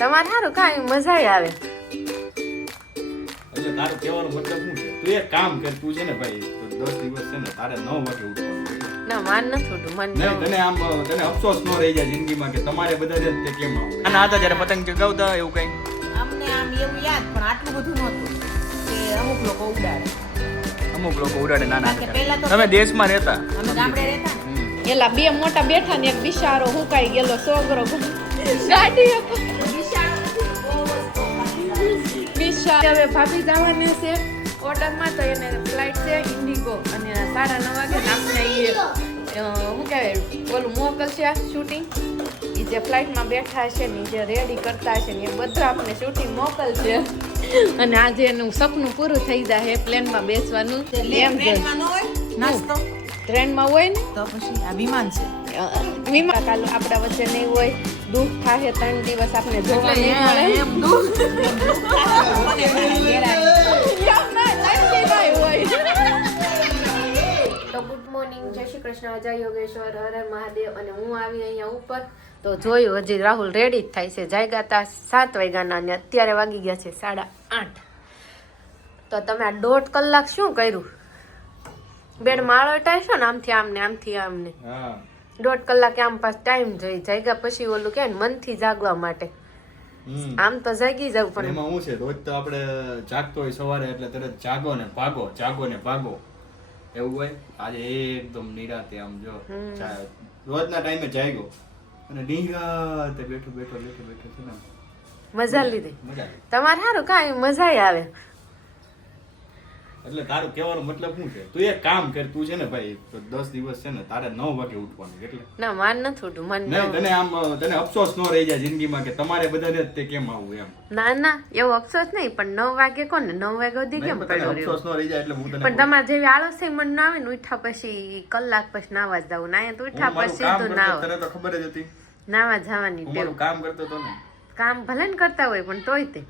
તમારે સારું કાંઈ મજા આવે. એટલે તારું કહેવાનો મતલબ શું છે? તું એક કામ કર, તું છે ને ભાઈ 10 દિવસ છે ને તારે 9 વાગે ઉઠવાનું. ના માન નથી ઉઠું, મન નહીં, તને અફસોસ ન રહી જાય જિંદગીમાં કે તમારે બધા છે તે કેમ આવું. અને આ જ્યારે પતંગ ચગાવતા એવું કઈ અમને આમ એવું યાદ પણ આટલું બધું નહોતું કે અમુક લોકો ઉડાડે. નાના કારણ કે પહેલા તો તમે દેશમાં રહેતા, અમે ગામડે રહેતા ને. એલા બે મોટા બેઠા ને એક બિચારો હુકાઈ ગયેલો છોકરો ગાડી બિચારો. હવે ભાભી જવાને છે ઓર્ડરમાં, તો એને ફ્લાઇટ છે ઇન્ડિગો અને 9:30 વાગે આપણે શું કહેવાય ઓલું મોકલશે શૂટિંગ. એ જે ફ્લાઇટમાં બેઠા છે ને જે રેડી કરતા છે ને એ બધા આપણે શૂટિંગ મોકલશે. અને આજે એનું સપનું પૂરું થઈ જાય પ્લેનમાં બેસવાનું. એમ ટ્રેનમાં ન હોય નાસ્તો ટ્રેનમાં હોય ને તો પછી આ વિમાન છે. વિમા કાલ આપણા વચ્ચે નહીં હોય, દુઃખ થાય 3 દિવસ આપણે જોવા નહીં મળે. એમ દૂધ તો ગુડ મોર્નિંગ, જય શ્રી કૃષ્ણ, જય યોગેશ્વર, હર હર મહાદેવ. અને હું આવી અહીંયા ઉપર તો જોયું હજી રાહુલ રેડી જ થાય છે. જાગ્યા હતા 7 વાગ્યાના અને અત્યારે વાગી ગયા છે 8:30. તો તમે આ 1.5 કલાક શું કર્યું? બેડ માળો ટાઈશો ને આમથી આમને આમથી આમને. 1.5 કલાકે આમ પાસ ટાઈમ જોઈ. જાગ્યા પછી ઓલું કે મનથી જાગવા માટે આમ તો જાગી જવું પણ એમાં શું છે, રોજ તો આપણે જાગતો હોય સવારે એટલે તરત જાગો ને ભાગો એવું હોય. આજે એકદમ નિરાતે આમ જો રોજના ટાઈમે જાગ્યો અને નિરાતે બેઠો છે ને મજા લીધી. મજા તમારે સારું કાંઈ મજા આવે. એટલે તારું કહેવાનો મતલબ શું છે? તું એક કામ કર, તું છે ને ભાઈ 10 દિવસ છે ને તારે 9 વાગે ઉઠવાનું. એટલે ના માન નથી ઉઠું, મન નહીં, તને અફસોસ ન રહી જાય જિંદગીમાં કે તમારે બધાને તે કેમ આવું એમ. ના એવો અફસોસ નહીં, પણ 9 વાગે કોને 9 વાગે સુધી કેમ તને પડ્યો અફસોસ ન રહી જાય એટલે હું તને પણ તમારે જેવી આળસ થઈ મન ના આવે ને ઉઠ્યા પછી કલાક પછી નાવા જ જવું. ના તો ઉઠ્યા પછી સીધું નાવ તને તો ખબર જ હતી નાવા જવાની હું ટેવ. મારું કામ કરતો હતો ને, કામ ભલે ને કરતા હોય પણ તોય તે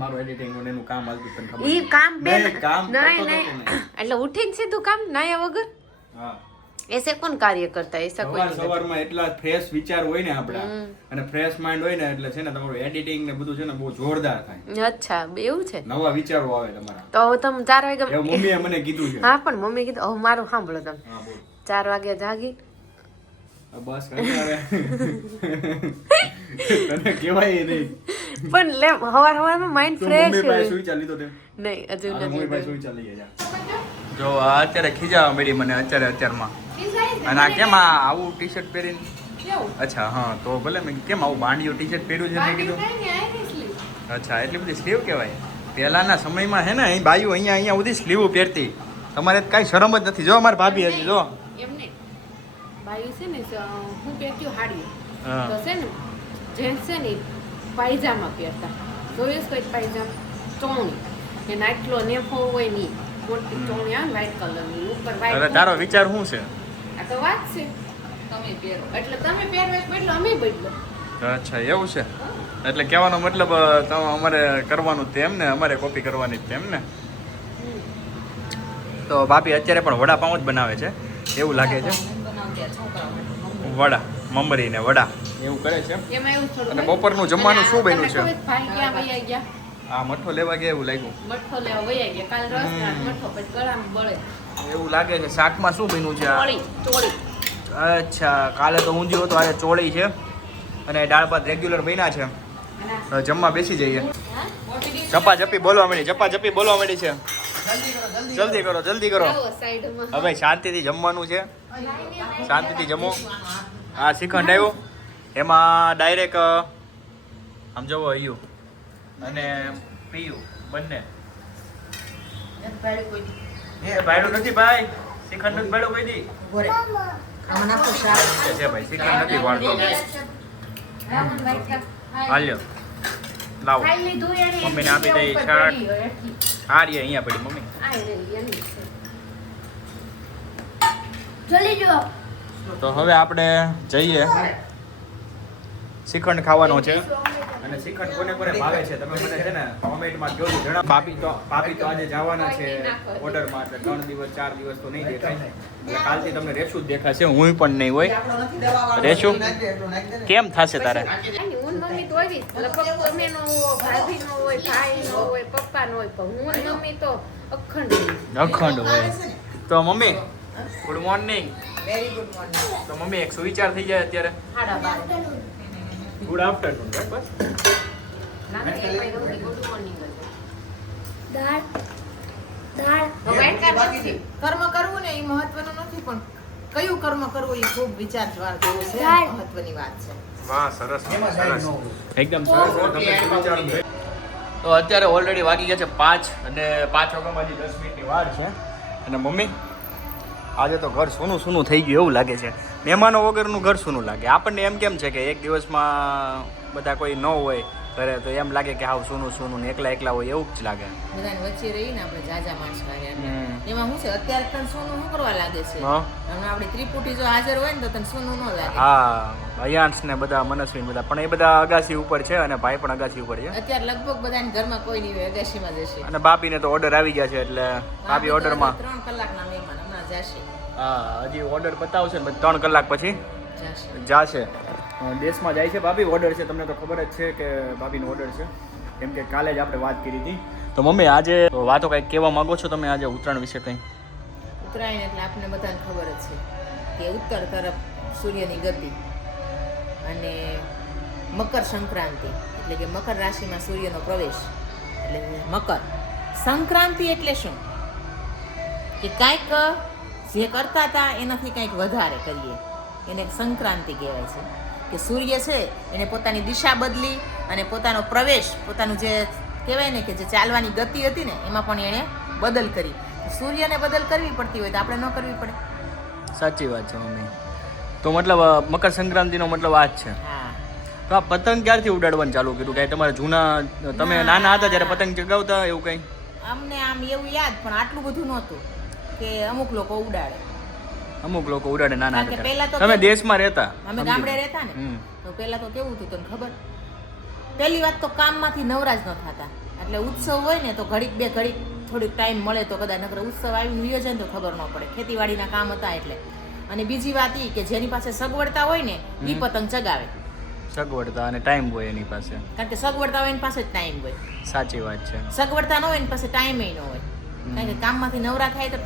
મારું એડિટિંગ એનું કામ હાલતું તને ખબર ઈ છે. કામ બે નહીં, કામ કરતો નહીં હતો નહીં ને. એટલે ઉઠીને સીધું કામ નાયા વગર હા, એસે કોણ કાર્ય કરતા એસા કોઈ નહીં કરતા. સવારમાં એટલા ફ્રેશ વિચાર હોય ને આપડા અને ફ્રેશ માઇન્ડ હોય ને એટલે છે ને તમારું એડિટિંગ ને બધું છે ને બહુ જોરદાર થાય. અચ્છા એવું છે. નવા વિચારો આવે તમારા. તો હવે તમે 4 વાગે એવું મમ્મીએ મને કીધું છે. હા પણ મમ્મી કીધું હવે મારું સાંભળો તમે હા બોલ. 4 વાગે જાગી બસ કંટાળે. તને કહેવાય નહીં. પણ લે હવારમાં માઇન્ડ તું ફ્રેશ મમ્મી પાસે સુઈ ચાલી તો તે નહીં હજુ મમ્મી પાસે નથી. સુઈ ચાલી ગયા. જો આ અત્યારે ખીજાવા મળી મને અત્યારમાં. અને આ કેમ આવું ટી-શર્ટ પહેરીને? અચ્છા હા, તો ભલે મેં કેમ આવું બાંડિયું ટી-શર્ટ પહેર્યું છે મેં કીધું. અચ્છા એટલી બધી સ્લીવ કહેવાય. પહેલાના સમયમાં હે ને અહીં બાયું અહીંયા સુધી સ્લીવ પહેરતી. તમારે કાંઈ શરમ જ નથી. જો અમારી ભાભી હજી જો એમને બાઈ છે ને હું પહેરતી હાડી હા. તો છે ને જેન્ટ્સ છે ને પાયજામા પહેરતા. જોયું કોઈ પાયજામા ચોણી કે નાટલો નેફો હોય ની મોટી ચોણી આવે વ્હાઈટ કલરની ઉપર હવે વ્હાઈટ. તારો વિચાર શું છે? આ તો વાત છે તમે પહેરો એટલે તમે પહેરવેશ બદલો અમે બદલો. અચ્છા એવું છે. એટલે કહેવાનો મતલબ અમારે કરવાનું તેમ ને અમારે કોપી કરવાની જ તેમ ને. તો ભાભી અત્યારે પણ વડાપાઉં જ બનાવે છે એવું લાગે છે. વડા મમરી ને વડા એવું કરે છે. એમાં એવું થોડું અને હોય. બપોરનું જમવાનું શું બન્યું તમને છે? ખબર ભાઈ ક્યાં વયા ગયા? આ મઠ્ઠો લેવા ગયા એવું લાગ્યું. મઠ્ઠો લેવા વયા ગયા. કાલ રસ ના મઠ્ઠો પછી ગળામાં બળે. એવું લાગે છે. શાકમાં શું બન્યું છે? ચોળી અચ્છા, કાલે તો ઊંધિયું હતું, આજે ચોળી છે અને દાળ ભાત રેગ્યુલર બન્યા છે. હવે જમવા બેસી જઈએ. ઝપાઝપી બોલવા મળી છે. જલ્દી કરો. સાઈડમાં હવે શાંતિથી જમવાનું છે. શાંતિથી જમો. આ શ્રીખંડ આવ્યો એમાં ડાયરેક્ટ આમ જવો અહીંયા અને પીયું બંને. એ ભાડું નથી ભાઈ, શ્રીખંડ નથી ભાડું કોઈ દી. છે ભાઈ, શ્રીખંડ નથી વાળતો. હાલ્યો લાવો મમ્મીને આપી દઈ છાટ. આ રહી અહીંયા પડી મમ્મી. તો હવે આપણે જઈએ. શ્રીખંડ ખાવાનો છે અને શ્રીખંડ કોને ભાવે છે તમે મને છે ને કોમેન્ટમાં કહો જણાવો. પાપી તો આજે જવાના છે ઓર્ડરમાં, એટલે 3 દિવસ 4 દિવસ તો નહીં દેખાય. એટલે કાલથી તમને રેશું જ દેખાશે, હું પણ નહીં હોય. રેશું કેમ થશે તારે? મમ્મી તો કોઈ લગભગ ગમે નો હોય, ભાભી નો હોય, ભાઈ નો હોય, પપ્પા નો હોય, પણ હું અને મમ્મી તો અખંડ હોય. અખંડ હોય. તો mummy good morning. Very good morning. તો મમ્મી એક સુવિચાર થઈ જાય અત્યારે. 12:30. ગુડ આફ્ટરનૂન બસ. ના એ ભાઈ ગુડ મોર્નિંગ જ. દાળ દાળ વાઈટ કાર્ડ નથી. કર્મ કરવું ને એ મહત્વનું નથી, પણ કયું કર્મ કરવું એ ખૂબ વિચાર જેવું છે, દાળ. મહત્વની વાત છે. વાહ સરસ સરસ એકદમ સરસ તમે સુવિચારો છે. તો અત્યારે ઓલરેડી વાગી ગયા છે 5 અને 5 વાગ્યામાં હજી 10 મિનિટની વાર છે. અને મમ્મી આજે તો ઘર સૂનું સૂનું થઈ ગયું એવું લાગે છે. મહેમાનો વગરનું ઘર સૂનું લાગે. આપણને એમ કેમ છે કે એક દિવસમાં બધા કોઈ ન હોય ઘરે તો એમ લાગે કે હાવ સૂનું સૂનું ને એકલા એકલા હોય એવું જ લાગે. બધાને વચ્ચે રહીને આપણે જાજા માણસ કર્યા હમ. એમાં શું છે, અત્યારે તને સોનું શું કરવા લાગે છે? હા. અને આપણી ત્રિપુટી જો હાજર હોય ને તો તને સોનું ન લાગે. હા અયાંશ ને બધા મનસ્વી બધા પણ એ બધા અગાસી ઉપર છે અને ભાઈ પણ અગાસી ઉપર છે. અત્યારે લગભગ બધાના ઘરમાં કોઈ નહીં હોય, અગાશીમાં જશે. અને બાપીને તો ઓર્ડર આવી ગયા છે એટલે બાપી ઓર્ડરમાં 3 કલાકના મહેમાન હમણાં જશે. હા હજી ઓર્ડર પતાવશે ને 3 કલાક પછી જશે. જાશે. દેશમાં જાય છે ભાભી. ઓર્ડર છે તમને તો ખબર જ છે કે ભાભીનો ઓર્ડર છે, કેમ કે કાલે જ આપણે વાત કરી હતી. તો મમ્મી આજે તો વાતો કંઈક કહેવા માંગો છો તમે આજે ઉત્તરાયણ વિશે કંઈ? ઉત્તરાયણ એટલે આપણને બધાને ખબર જ છે કે ઉત્તર તરફ સૂર્યની ગતિ અને મકર સંક્રાંતિ એટલે કે મકર રાશિમાં સૂર્યનો પ્રવેશ એટલે મકર સંક્રાંતિ એટલે શું કે કાંઈક જે કરતા હતા એનાથી કંઈક વધારે કરીએ એને સંક્રાંતિ કહેવાય છે. કે સૂર્ય છે એને પોતાની દિશા બદલી અને પોતાનો પ્રવેશ, પોતાનું જે કહેવાય ને કે જે ચાલવાની ગતિ હતી ને એમાં પણ એણે બદલ કરી. સૂર્યને બદલ કરવી પડતી હોય તો આપણે ન કરવી પડે. સાચી વાત છે મમ્મી. તો મતલબ મકર સંક્રાંતિનો મતલબ આ જ છે. હા. તો આ પતંગ ક્યારથી ઉડાડવાનું ચાલુ કર્યું? કાંઈ તમારા જૂના તમે નાના હતા ત્યારે પતંગ ચગાવતા એવું કંઈ? અમને આમ એવું યાદ, પણ આટલું બધું નહોતું કે અમુક લોકો ઉડાડે. અમુક લોકો ઉડાડે નાના કારણ કે હતા પહેલા તો તમે કેવું- દેશમાં રહેતા, અમે ગામડે રહેતા ને હમ. તો પહેલા તો કેવું હતું તને ખબર? પહેલી વાત તો કામમાંથી નવરા જ ન થતા, એટલે ઉત્સવ હોય ને તો ઘડીક બે ઘડીક થોડીક ટાઈમ મળે તો કદાચ, નકર ઉત્સવ આવીને વિયો જાય ને તો ખબર ન પડે. ખેતીવાડીના કામ હતા એટલે. અને બીજી વાત એ કે જેની પાસે સગવડતા હોય ને એ પતંગ ચગાવે, સગવડતા અને ટાઈમ હોય એની પાસે. કારણ કે સગવડતા હોય એની પાસે જ ટાઈમ હોય, સાચી વાત છે. સગવડતા ન હોય એની પાસે ટાઈમ ન હોય. કારણ કે કામમાંથી નવરા થાય તો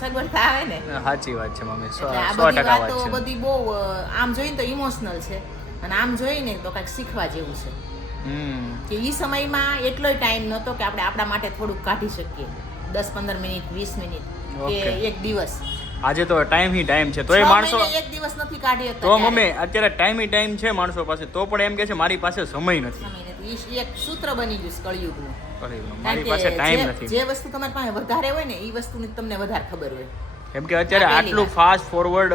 સગવડતા આવે ને. સાચી વાત છે મમ્મી. એટલે આ 100% બધી વાત વાતો છે. બધી બહુ આમ જોઈને તો ઇમોશનલ છે, અને આમ જોઈને તો કંઈક શીખવા જેવું છે. હમ. કે એ સમયમાં એટલોય ટાઈમ નહોતો કે આપણે આપણા માટે થોડુંક કાઢી શકીએ, 10-15 મિનિટ, 20 મિનિટ કે Okay. એક દિવસ. આજે તો ટાઈમ હી ટાઈમ છે તોય 6 માણસો મહિને એક દિવસ નથી કાઢી શકતા. તો ત્યારે મમ્મી અત્યારે ટાઈમ હી ટાઈમ છે માણસો પાસે, તો પણ એમ કે છે મારી પાસે સમય નથી. સમય નથી. ઈ એક સૂત્ર બની ગયું છે કળિયુગનું. મારી કારણ પાસે કે ટાઈમ જે- નથી. જે વસ્તુ તમારી પાસે વધારે હોય ને એ વસ્તુની તમને વધારે ખબર હોય. કેમ કે અત્યારે આ પહેલી આટલું વાત. ફાસ્ટ ફોરવર્ડ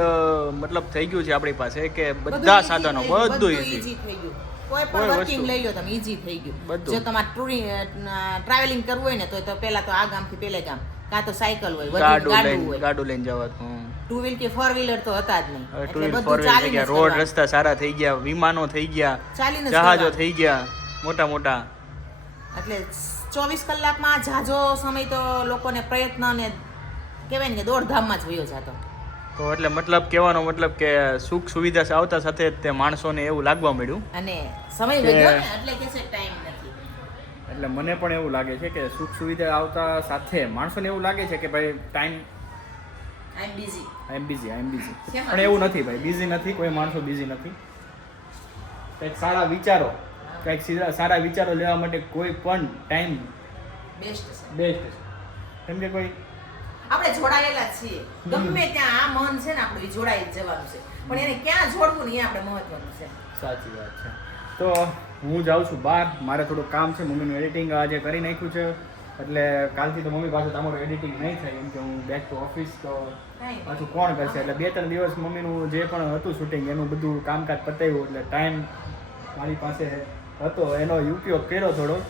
મતલબ થઈ ગયું છે આપણી પાસે કે બધા easy સાધનો થઈ ગયું, બધું easy ઈઝી. થઈ ગયું. કોઈ કોઈ પણ વર્કિંગ વસ્તુ. લઈ લો તમે, ઈઝી થઈ ગયું. બધું. જો તમારે ટ્રાવેલિંગ કરવું હોય ને તો પહેલા તો આ ગામથી પેલે ગામ, કાં તો સાયકલ હોય, વધુ ગાડું ગાડું લઈને હોય. ગાડું લઈને જવાનું. ટુ વ્હીલ કે ફોર વ્હીલર તો હતા જ નહીં. હવે ટુ એટલે વ્હીલ બધું ફોર વ્હીલ થઈ ચાલીને ગયા, જ રોડ કરવાનું. રસ્તા સારા થઈ ગયા, વિમાનો થઈ ગયા, ચાલીને જ જહાજો કરવાનું. થઈ ગયા મોટા મોટા. એટલે 24 કલાકમાં ઝાઝો સમય તો લોકોને પ્રયત્ન ને કહેવાય ને કે દોડધામમાં જ વયો જતો. તો એટલે મતલબ કહેવાનો મતલબ કે સુખ સુવિધા આવતા સાથે જ તે માણસોને એવું લાગવા મળ્યું. અને સમય કે- વધ્યો ને એટલે કે છે ટાઈમ નથી. એટલે મને પણ એવું લાગે છે કે સુખ સુવિધા આવતા સાથે માણસોને એવું લાગે છે કે ભાઈ time I am busy. I am busy શેમાં પણ એવું નથી ભાઈ, બિઝી નથી, કોઈ માણસો બિઝી નથી. કંઈક સારા વિચારો, કંઈક સારા વિચારો લેવા માટે કોઈ પણ ટાઈમ બેસ્ટ છે. બેસ્ટ છે. કેમ કે કોઈ આપણે જોડાયેલા જ છીએ, ગમે ત્યાં આ મન છે ને આપણું એ જોડાઈ જ જવાનું છે, પણ એને ક્યાં જોડવું ને એ આપણે મહત્વનું છે. સાચી વાત છે. તો હું જાઉં છું બહાર, મારે થોડું કામ છે, મમ્મીનું એડિટિંગ આજે કરી નાખ્યું છે, એટલે કાલથી તો મમ્મી પાછું તમારું એડિટિંગ નહીં થાય, કેમ કે હું બેક ટુ ઓફિસ તો કાંઈ પાછું કોણ કરશે. એટલે 2-3 દિવસ મમ્મીનું જે પણ હતું શૂટિંગ એનું બધું કામકાજ પતાવ્યું, એટલે ટાઈમ મારી પાસે હતો એનો ઉપયોગ કર્યો થોડો,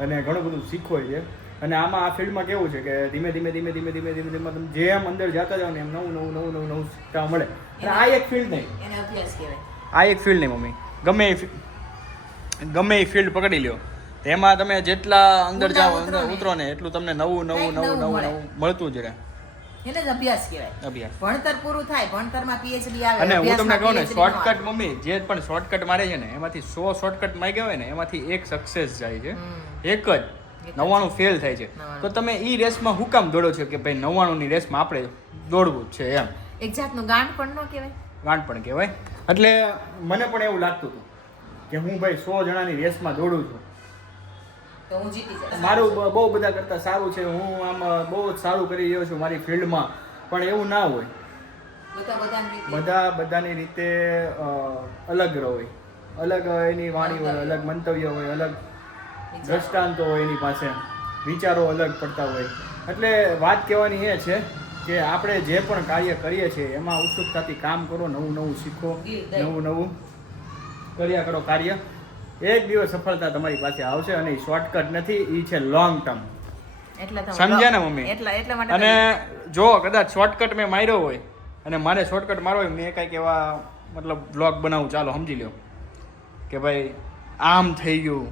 અને ઘણું બધું શીખવાય છે. અને આમાં આ ફિલ્ડમાં કેવું છે કે ધીમે ધીમે તમે જેમ અંદર જતા જાઓ ને એમ નવું શીખતા મળે. અને આ એક ફિલ્ડ નહીં, એને અભ્યાસ કહેવાય. આ એક ફિલ્ડ નહીં મમ્મી, ગમે એ ફિલ્ડ પકડી લ્યો તેમાં તમે જેટલા અંદર જાઓ અંદર ઉતરો ને એટલું તમને નવું કંઈક નવું મળે. મળતું જ રહે. એને જ અભ્યાસ કહેવાય. અભ્યાસ. ભણતર પૂરું થાય, ભણતરમાં PhD આવે. અને હું તમને અભ્યાસમાં કહું ને PhD નો શોર્ટકટ આવે. મમ્મી જે પણ શોર્ટકટ મારે છે ને એમાંથી 100 શોર્ટકટ માંગ્યા હોય ને એમાંથી એક સક્સેસ જાય છે. એક જ 99 ફેલ થાય છે. 99. તો તમે ઈ રેસમાં હું કામ દોડો છો કે ભાઈ 99 ની રેસમાં આપણે દોડવું જ છે એમ એક જાતનું ગાંઠ પણ ન કહેવાય. ગાંઠ પણ કહેવાય. એટલે મને પણ એવું લાગતું હતું કે હું ભાઈ 100 જણાની રેસમાં દોડું છું, તો હું જીતી જઈશ. મારું બહુ બધા કરતાં સારું છે, હું આમ બહુ જ સારું કરી રહ્યો છું મારી ફિલ્ડમાં. પણ એવું ના હોય. બધાની રીતે અલગ હોય, અલગ એની વાણી હોય, અલગ મંતવ્ય હોય, અલગ દ્રષ્ટાંતો હોય, એની પાસે વિચારો અલગ પડતા હોય. એટલે વાત કહેવાની એ છે કે આપણે જે પણ કાર્ય કરીએ છીએ એમાં ઉત્સુકતાથી કામ કરો, નવું નવું શીખો, નવું નવું કર્યા કરો કાર્ય. એક દિવસ સફળતા તમારી પાસે આવશે અને એ શોર્ટકટ નથી, એ છે લોંગ ટર્મ. સમજ્યા ને મમ્મી? અને જો કદાચ શોર્ટકટ મેં માર્યો હોય અને મારે શોર્ટકટ મારવો હોય, મેં કંઈક એવા મતલબ બ્લોગ બનાવું, ચાલો સમજી લો કે ભાઈ આમ થઈ ગયું,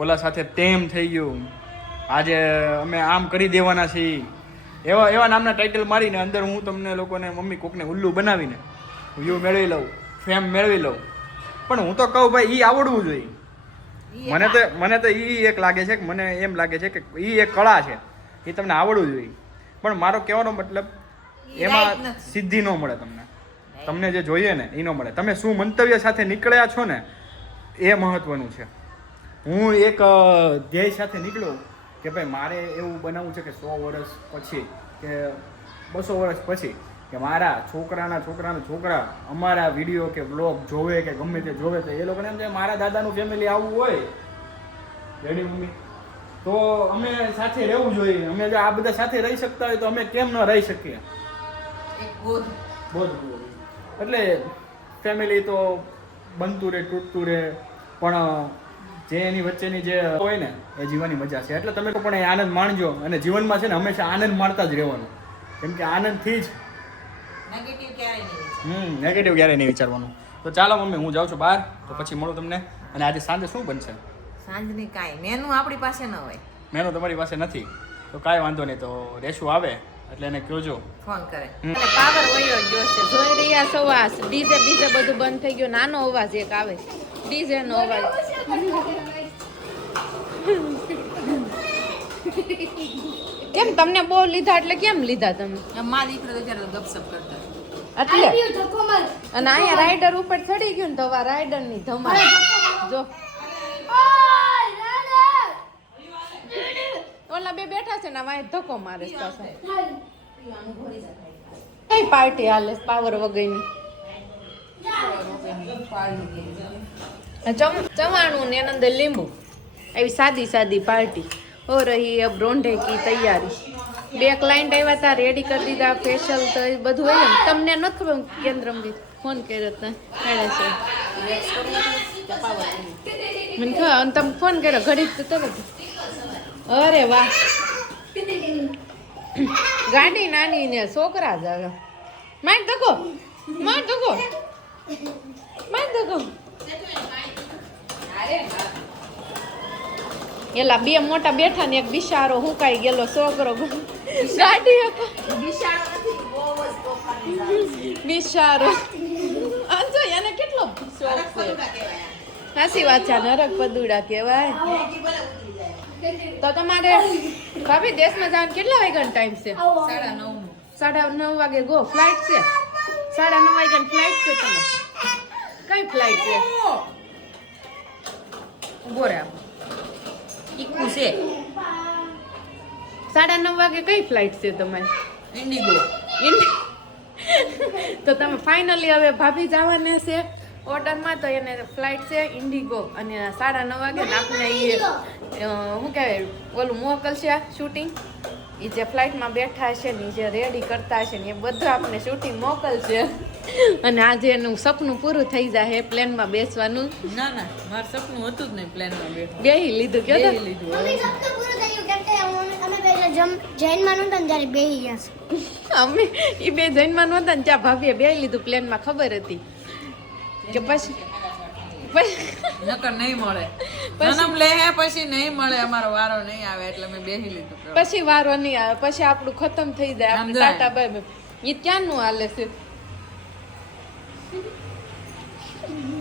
ઓલા સાથે તેમ થઈ ગયું, આજે અમે આમ કરી દેવાના છીએ, એવા નામના ટાઇટલ મારીને અંદર હું તમને લોકોને મમ્મી કોકને ઉલ્લુ બનાવીને વ્યૂ મેળવી લઉં, ફેમ મેળવી લઉં. પણ હું તો કહું ભાઈ એ આવડવું જોઈએ. મને તો એ એક લાગે છે કે મને એમ લાગે છે કે એ એક કળા છે, એ તમને આવડવું જોઈએ. પણ મારો કહેવાનો મતલબ એમાં સિદ્ધિ ન મળે તમને જે જોઈએ ને એ ન મળે. તમે શું મંતવ્ય સાથે નીકળ્યા છો ને એ મહત્વનું છે. હું એક ધ્યેય સાથે નીકળ્યો કે ભાઈ મારે એવું બનાવવું છે કે 100 વર્ષ પછી કે 200 વર્ષ પછી કે મારા છોકરાના છોકરા અમારા વિડીયો કે બ્લોગ જોવે કે ગમે તે જોવે તો એ લોકોને એમ થાય મારા દાદાનું ફેમિલી આવું હોય ડેડી મમ્મી, તો અમે સાથે રહેવું જોઈએ. અમે જો આ બધા સાથે રહી શકતા હોય તો અમે કેમ ન રહી શકીએ? એટલે ફેમિલી તો બનતું રહે, તૂટતું રહે, પણ જે એની વચ્ચેની જે હોય ને એ જીવવાની મજા છે. એટલે તમે પણ એ આનંદ માણજો અને જીવનમાં છે ને હંમેશા આનંદ માણતા જ રહેવાનું. કેમ કે આનંદથી જ નેગેટિવ ક્યારે નહીં વિચારવાનું. તો ચાલો મમ્મી હું જાઉં છું બહાર, તો પછી મળું તમને. અને આજે સાંજે શું બનશે? સાંજની કાંઈ મેનુ આપણી પાસે ન હોય. મેનુ તમારી પાસે નથી તો કાંઈ વાંધો નહીં, તો રેશુ આવે એટલે એને કહેજો, ફોન કરે. પાવર વયો ગયો છે. જોઈ રહ્યા છો આ ડીજે બીજે બધું બંધ થઈ ગયું. નાનો અવાજ એક આવે, ડીજે નો અવાજ. કેમ તમને બહુ લીધા? એટલે કેમ લીધા તમે? માં દીકરો તો ત્યારે ગપસપ કરતા એટલે અને અહીંયા રાઈડર ઉપર ચડી ગયું ને તો હવે રાઈડર ની ધમાલ જો. ઓલા બે બેઠા છે ને વાય ધક્કો મારે છે પાછા. કઈ પાર્ટી હાલે પાવર વગરની? ચવાણું ને એના અંદર લીંબુ, એવી સાદી સાદી પાર્ટી હો રહી. अब रोंढे की तैयारी. 2 ક્લાયન્ટ આવ્યા હતા, રેડી કરી દીધા, ફેશિયલ તો એ બધું હોય ને. તમને નથી ખબર કેન્દ્રમથી ફોન કર્યો હતા મને ખબર, અને તમે ફોન કર્યો ઘડી જ તરત. અરે વાહ, ગાડી નાની ને છોકરા જ આવે. માર ધકો માર ધકો માર ધકો. એલા બે મોટા બેઠા ને એક બિચારો હુકાઈ ગયેલો છોકરો ગાડી બિચારો. અંજો એને કેટલો શોખ છે. સાચી વાત છે, નરક પદુડા કહેવાય. તો તમારે ભાભી દેશમાં જવાનું કેટલા વાગ્યાનો ટાઈમ છે? 9:30 વાગે ગો. ફ્લાઇટ છે 9:30 વાગ્યાની ફ્લાઇટ છે. તમે કઈ ફ્લાઇટ છે? ઉભો રહે, ઈકુ છે. 9:30 વાગે કઈ ફ્લાઇટ છે તમારે? ઇન્ડિગો. તો તમે ફાઇનલી હવે ભાભી જવાના છે ઓર્ડરમાં, તો એને ફ્લાઇટ છે ઇન્ડિગો અને 9:30 વાગે ને આપણે એ શું કહેવાય ઓલું મોકલશે શૂટિંગ. એ જે ફ્લાઇટમાં બેઠા છે ને જે રેડી કરતા છે ને એ બધું આપણે શૂટિંગ મોકલશે. અને આજે એનું સપનું પૂરું થઈ જાય પ્લેનમાં બેસવાનું. ના મારું સપનું હતું જ નહીં પ્લેનમાં બેઠું. બેહી લીધું કે મમ્મી સપનું પૂરું થયું કેમ કે અમે પહેલા જૈનમાં નહોતા ને ત્યારે બેહી ગયા છે. અમે એ બે જૈનમાં નહોતા ને ત્યાં ભાભીએ બેહી લીધું પ્લેનમાં. ખબર હતી કે પછી નકર નહીં મળે. જન્મ લે હે પછી નહીં મળે, અમારો વારો નહીં આવે એટલે મેં બેહી લીધું. પછી વારો નહીં આવે, પછી આપણું ખતમ થઈ જાય, આપણે સમજાય. Tata bye bye. ઈ ક્યાંનું હાલે છે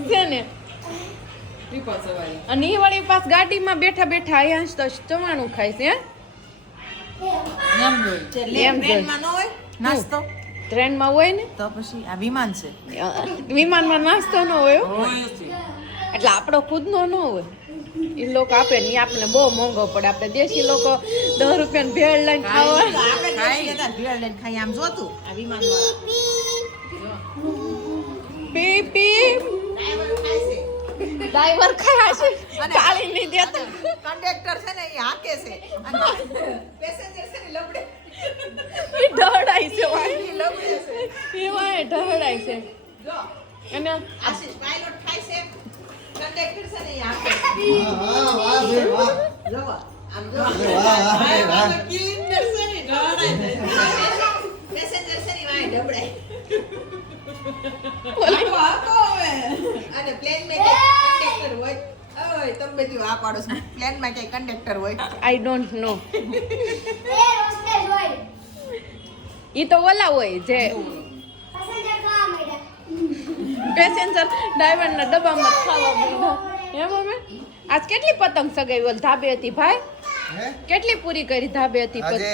છે ને? વિપા સવારી અને ઈ વળી પાસ ગાડીમાં બેઠા બેઠા આયાંશ તો ચવાણું ખાય છે હે? એમ જોઈ એમ જોઈ. ટ્રેનમાં ન હોય નાસ્તો ટ્રેનમાં હોય ને, તો પછી આ વિમાન છે. વિમાનમાં નાસ્તો ન હોય હો. હોય છે. એટલે આપણો ખુદનો ન હોય, એ લોકો આપે ને ઈ આપણને બહુ મોંઘો પડે. આપણે દેશી લોકો 10 રૂપિયાની ભેળ લઈને ખાવા. આપણે ખાઈ લેતા ભેળ લઈને ખાઈ, આમ જોતું આ વિમાન પી પી ડ્રાઈવર ખાયા છે, કાળી નહીં દેતો. કંડક્ટર છે ને એ હાકે છે અને પેસેન્જર છે ને લબડે ઈ ઢળાય છે ભાઈ, એ લબડે છે. એમાં ઢળાય છે. જો અને આશીષ પાયલોટ ખાય છે, કંડક્ટર છે ને એ હાકે છે. જો આમ જો કિલિન્ડર છે ને ઢળાય પેસેન્જર છે ને વાય ડબડાય અને પ્લેન માં કે કંડક્ટર હોય. ઓય તમે બધું આ પાડો છો, પ્લેન માં કે કંડક્ટર હોય. I don't know, A hostel હોય ઈ તો ઓલા હોય જે પેસેન્જર ખાવા માંડ્યા પેસેન્જર ડ્રાઈવરના ડબ્બામાં ખાવા માંડ્યા. હે મમ્મી આજ કેટલી પતંગ સગાઈ ઓલ ધાબે હતી ભાઈ? હે? કેટલી પૂરી કરી ધાબે હતી આજે પતંગ?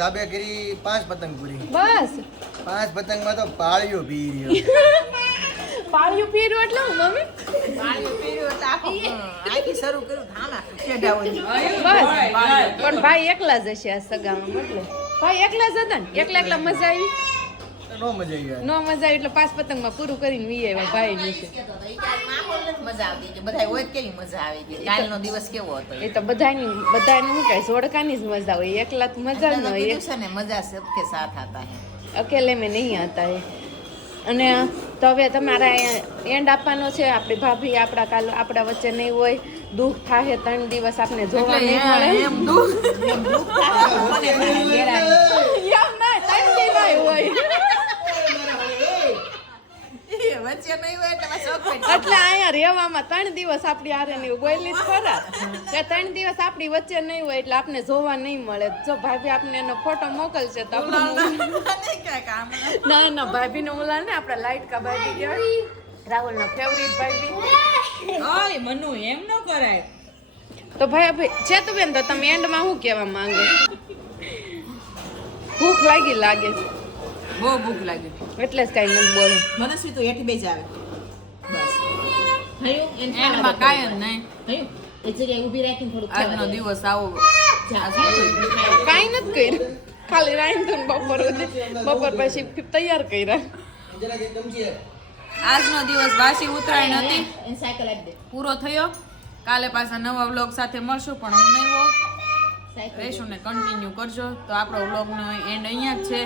ધાબે કરી 5 પતંગ પૂરી. બસ 5 પતંગમાં તો પાળિયો પી રહ્યો. પાળિયું પીર્યું એટલે હું મમ્મી પાણી પીર્યું એટલે આખી શરૂ કર્યું ધામા શેડા હોય. બસ પણ ભાઈ એકલા જ હશે આ સગામાં, એટલે ભાઈ એકલા જ હતા ને, એકલા એકલા મજા આવી? નો મજા આવી. નો મજા આવી એટલે 5 પતંગમાં પૂરું કરીને વી આવ્યા ભાઈ નીચે. મજા આવતી કે બધા હોય તો કેવી મજા આવી ગઈ. કાલનો દિવસ કેવો હતો એ તો બધાની શું કહે જોડકાની જ મજા હોય, એકલા તો મજા જ ન હોય. કીધું છે ને મજા સબકે સાથ આતા હે. અકેલે મેં નહીં આતા હે. અને તો હવે તમારા એન્ડ આપવાનો છે. આપણી ભાભી આપણા વચ્ચે નહીં હોય, દુઃખ થાય 3 દિવસ આપણે જોવા નહીં મળે. એમ દુઃખ થાય કોને થાય ઘેરાની. એમ ના 3 દિવસ હોય એ વચ્ચે નહીં હોય એટલે શોખ એટલે અહીંયા રહેવામાં 3 દિવસ આપણી હારેની બોયલી જ ખરા કે 3 દિવસ આપણી વચ્ચે નહીં હોય એટલે આપણે જોવા નહીં મળે. જો ભાભી આપણે એનો ફોટો મોકલશે તો આપણે ના ભાભીને ઓલા ને આપણા લાઈટ કા ભાભી કહેવાય, રાહુલના ફેવરિટ ભાભી. ઓય મનુ એમ ન કરાય. તો ભાઈ છે તો બેન, તો તમે એન્ડમાં શું કહેવા માંગો? ભૂખ લાગે બહુ ભૂખ લાગી એટલે જ કઈ નથી બોલું. મનસ્વી તો એટી બેજ આવે બસ એન્ડમાં કાંઈ જ નહીં. એ જગ્યાએ ઊભી રાખીને થોડુંક આજનો દિવસ આવો કાંઈ નથી કર્યું, ખાલી રાંધું ને બપોર પછી તૈયાર કર્યા. આજનો દિવસ વાસી ઉત્તરાયણ હતી, એને સાયકલ આપી દે પૂરો થયો. કાલે પાછા નવા વ્લોગ સાથે મળશું, પણ હું નહીં હોઉં રહેશું ને કન્ટિન્યુ કરજો. તો આપણો વ્લોગનો એન્ડ અહીંયા જ છે.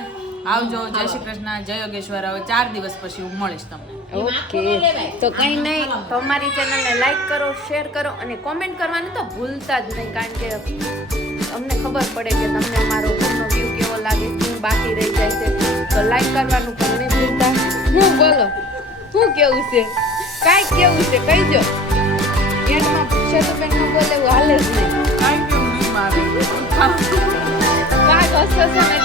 આવજો, જય શ્રી કૃષ્ણ, જય યોગેશ્વર. હવે 4 દિવસ પછી હું મળીશ તમને. ઓકે, તો કંઈ નહીં, તો અમારી ચેનલને લાઈક કરો, શેર કરો અને કોમેન્ટ કરવાનું તો ભૂલતા જ નહીં, કારણ કે અમને ખબર પડે કે તમને અમારો ફોનનો વ્યૂ કેવો લાગે, શું બાકી રહી જાય છે. તો લાઈક કરવાનું પણ નહીં ભૂલતા. હું બોલો શું કેવું છે, કાંઈ કેવું છે કહીજો. એન્ડમાં શેતુબેનનું બોલે એવું હાલે જ નહીં. કાંઈ કેવું નહીં મારે કાંઈક હશે છે ને